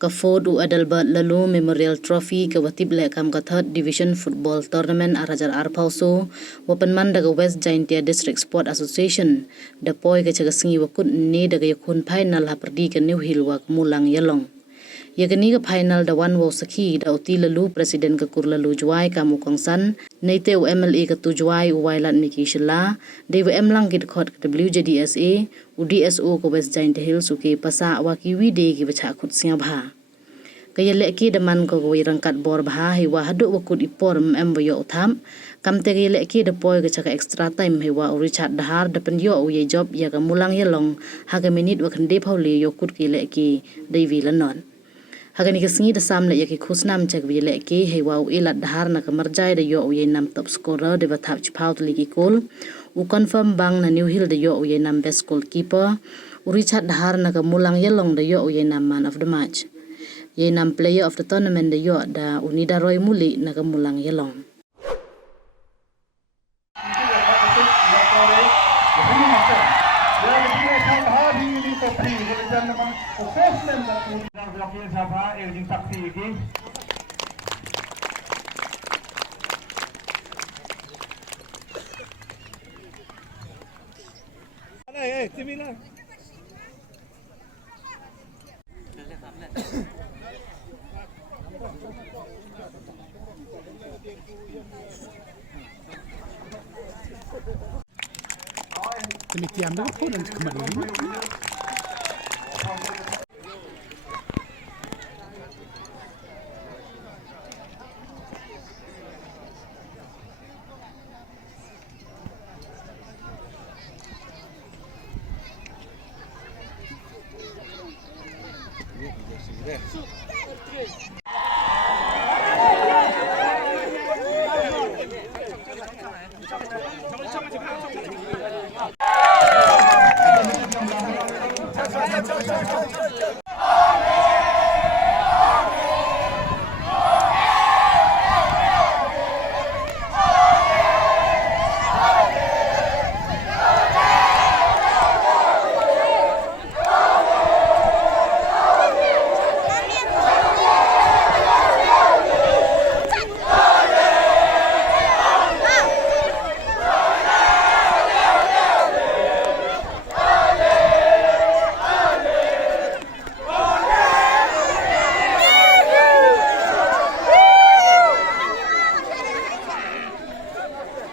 ka Ford u Adalbert lalu Memorial Trophy ka watib le kam ka third division football tournament arajar arpauso wapan man daga West Jaintia District Sport Association da poi ka chaga singi wakut ne daga yakun final ha perdi ka New Hill wa Mulang Ialong. Yakani ka final da wan wo sakhi da uti lalu presiden ka kur lalu juai ka mukongsan neite u MLA ka tu juai u wailat miki shila de u emlang git khot ka WJDSA u DSO ko West Jaintia Hills uke pasa wa ki wi de ki bacha khut sia bha kaya leki daman ko wi rangkat bor bha hi wa hadu wakut ipor membo yo utham kamte kaya leki de poi ka chaka extra time hi wa Richard dahar dapen yo u ye job ya ka Mulang Ialong ha ka minute wa khande phaule yo kut ki leki devi lanon hagani kesengi da samle yaki khusnam chak wi leki he wa ilat dahar na ka marjai da yo ye nam top scorer de bathap chpaut ligi kol u confirm bang na New Hill da yo ye nam best goalkeeper u Richard dahar na ka Mulang Ialong da yo ye nam man of the match ye nam player of the tournament da yo da unida Roy Muli na ka Mulang Ialong. Demikian pun nanti kembali.